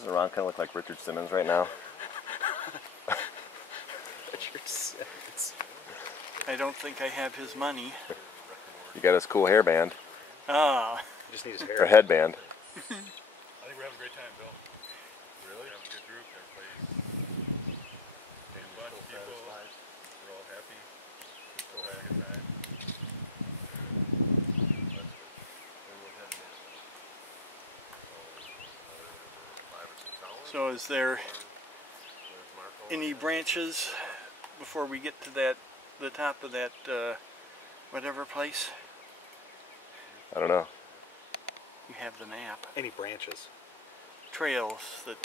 Doesn't Ron kind of look like Richard Simmons right now? Richard Simmons. I don't think I have his money. You got his cool hairband. Ah. You just need his hair. Or headband. I think we're having a great time, Bill. Really? We're having a good group. Everybody's a bunch of people. We're all happy. We're having a good time. So is there any branches before we get to that, the top of that whatever place? I don't know. You have the map. Any branches? Trails that